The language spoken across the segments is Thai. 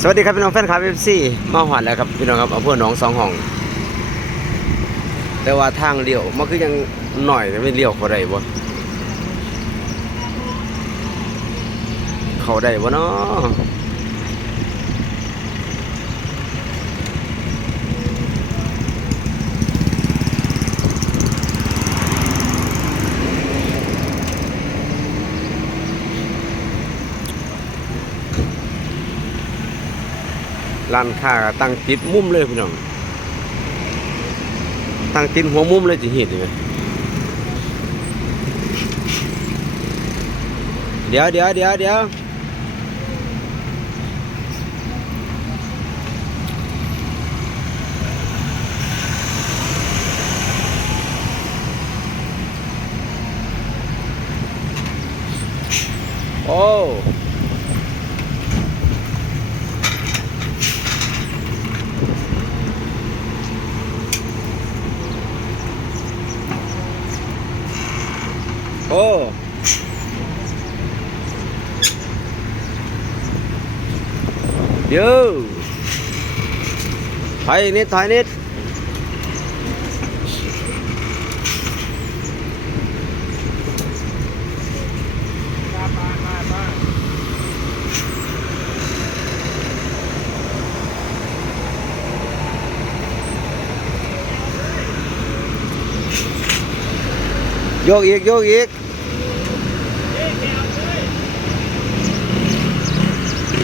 สวัสดีครับพี่น้องแฟนคลับเอฟซีมาหอดแล้วครับพี่น้องครับอำเภอหนองสองห้อง แต่ว่าทางเลี้ยวมันคือยังหน่อยแต่ไม่เลี้ยวเขาได้บ่เขาได้บ่เนาะ ร้านค้าก็ตั้งติดมุมเลยพี่น้องตั้งติดหัวมุมเลยจะเห็นไหมเดี๋ยวเดี๋ยวเดี๋ยวเดี๋ยวโอ้ โอ้เดี๋ยวถอยนิดถอยนิดโยกอีกโยกอีก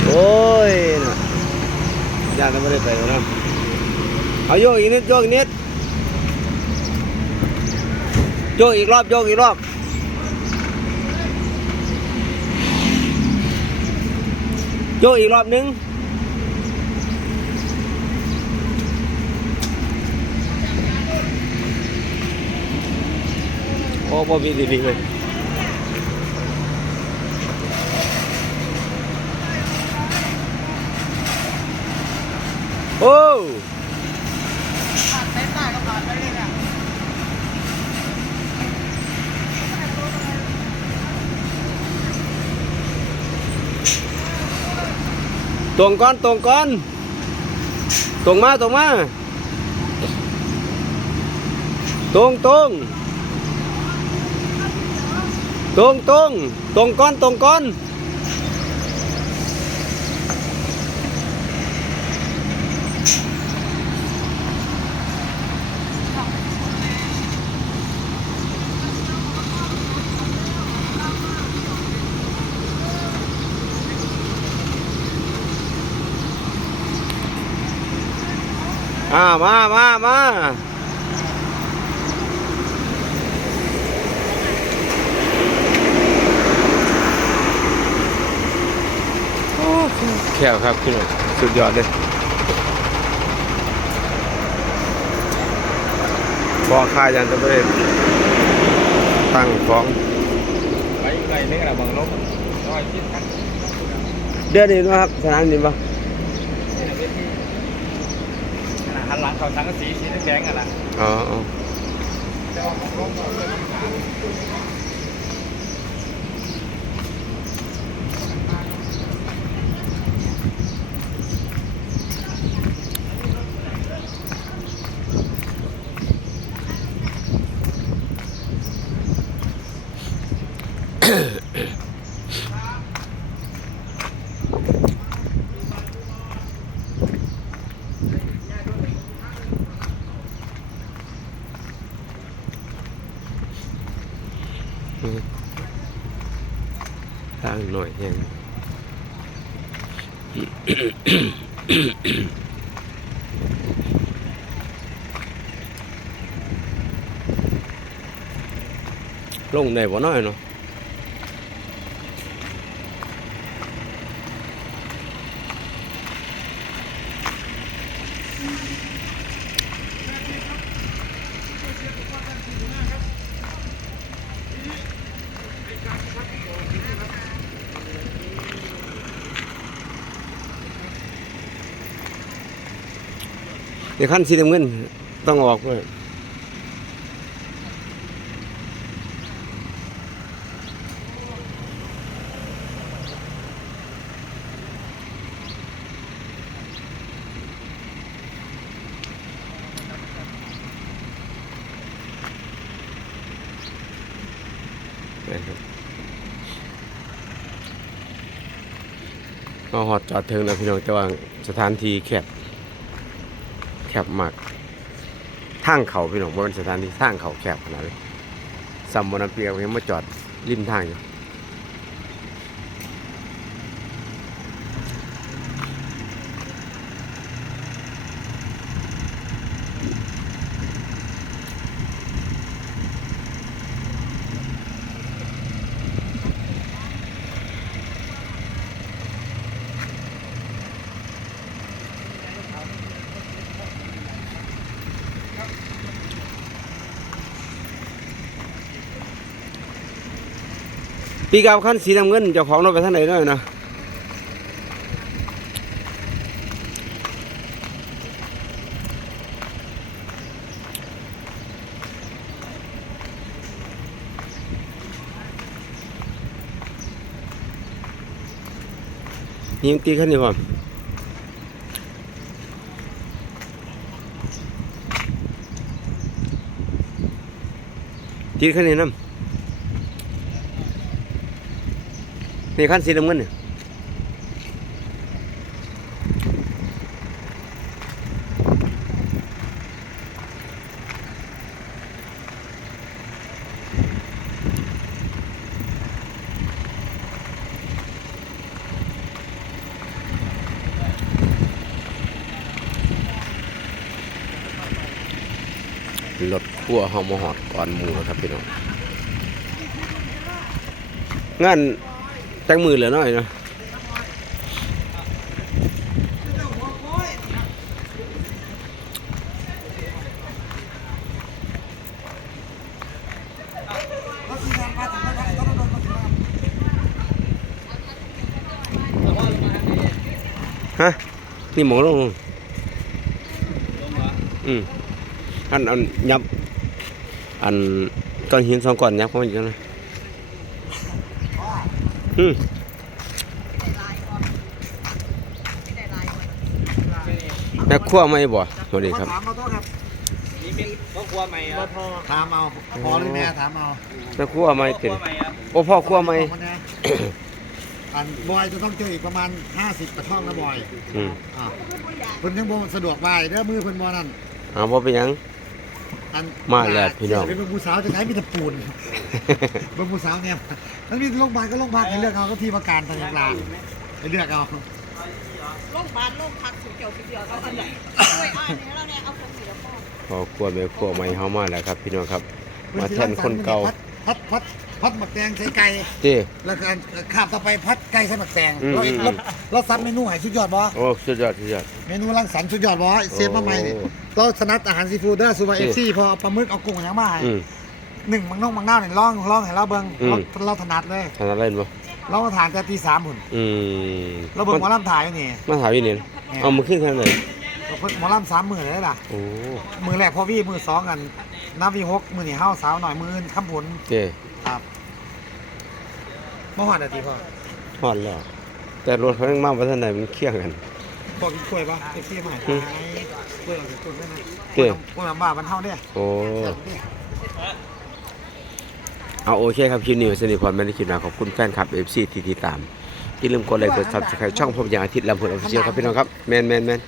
โอ้ยน่ะยากจะไม่ได้ไปแล้วนะเอาโยกอีกนิดโยกอีกนิดโยกอีกรอบโยกอีกรอบโยกอีกรอบนึงโอ้พอมีดีๆเลย โอ้เต้นหน้าก็ผ่านไปเลยเนี่ยตรงก้อนตรงก้อนตรงมาตรงมาตรงตรงตรงตรงตรงก้อนตรงก้อน อ่ามามามาโอ้แค่ครับพี่หนุ่มสุดยอดเลยพองคายันจะไปตั้งของไปไกลนึกอะไรบางลบเดือนนี้นะครับสนามนี้ปะ หันหลังเขาสังกะสีสีแดงๆอะนะอ๋อ แต่ว่าของลบเราเลยทางหน่อ ยยังลงได้ ดี๋ขั้นสีน้ำเงินต้องออกเลยนะครับก็หอดจอดเทิงแล้วพี่น้องแต่ว่าสถานที่แคบ บมากทางเขาพี่น้องบ่เป็นสถานที่ทางเขาแคบขนาดนี้ซัมบนาเปียยังมาจอดริมทางอยู่ ปีกาวคันสีน้ำเงินเจ้าของเรถไปทางไหนหน่อยนะนี่ยังตีคันนี้พร้อมตีคันนี้น้ำ นี่ขั้นสีน้ำเงินเนี่ยรถขั้วเฮามาหอดก่อนมูแล้วครับพี่น้องงาน จังมือเหลือน้อยเนาะฮะ นี่หมองลงอืมอันอันยับ อันก้อนหินสองก้อนยับเข้ามาอีกแล้วนะ อืมแม่ครัวไม่บ่สวัสดีครับ ถามเอาโทษครับนี่เป็นครอบครัวใหม่อะถามเอาพอหรือแม่ถามเอาแม่ครัวไม่ครอบคเป็นรัวใหม่อะโอ้พ่อครัวไม่คนนี้อันบอยจะต้องเจออีกประมาณ 50กระท่อมนะบอยอืมอ่าเพิ่นยังบ่สะดวกบายเด้อมือเพิ่นบ่นั่นเอาบ่เป็นหยังอัน มาแล้วพี่น้อง เป็นผู้สาวจะใช้มีแต่ปูนเบิ่งผู้สาวเนี่ยมันมีโรงพยาบาลก็โรงพยาบาลให้เลือกเอาก็ที่ประกันตลาดให้เลือกเอาโรงพยาบาลโรงพักสุดเกี่ยวสุดเดียวก็อันใหญ่ช่วยอ้ายเนี่ยแล้วเนี่ยเอาคนเดียวพอพ่อครัวแม่ครัวไม่เฮามาแล้วครับ พี่น้องครับ มาแทนคนเก่า พัดพัด พัดหมักแดงใส่ไก่เจ้แล้วก็ข้ามต่อไปพัดไก่ใส่หมักแดงอืมแล้วอืมแล้วแล้วซับเมนูให้สุดยอดบ่โอ้สุดยอดสุดยอด เมนูรังสรรค์สุดยอดบ่เซฟมาใหม่นี่โอ้เราถนัดอาหารซีฟู้ดเด้อซูเปอร์จริเองฟซีพอเอาปลาหมึกเอากุ้งอย่างมาให้อืม หนึ่งมังนงมังนาวเนี่ยล่องล่องให้เราเบิ่งอืม เราเราถนัดเลย ทานอะไรบ่เรามาทานแต่ตีสามหุ่นอืมเราเบิ่งหมอลำถ่ายอยู่นี่มาถามอีนี่เอามือขึ้นขนาดไหนเราเพิ่งหมอลำสามมือเลยล่ะ โอ้มือแรกพอวี่มือสองกันน้ำวีหกมือนี่ห้าวสาวหน่อยมืออื่นคำผลเจ้ ครับเมื่อวานนาทีพ่อฮอดแล้ว แต่รถเขายังมาบ่ทันได้มันเคี่ยงกันบอกกินกล้วยปะเอฟซีมาให้อืมกล้วยเราจะกล้วยไม่ได้เจ้กล้วยลำบากมันเท่าเนี่ยโอ้ เอาโอเคครับคลิปนี้สนิทพรไม่ได้คลิปหนะขอบคุณแฟนคลับ FC ที่ติดตามอย่าลืมกดไลค์กด Subscribe ช่องผมอย่างอาทิตย์ลำพูนออฟฟิเชียลครับพี่น้องครับแมนแมนแมน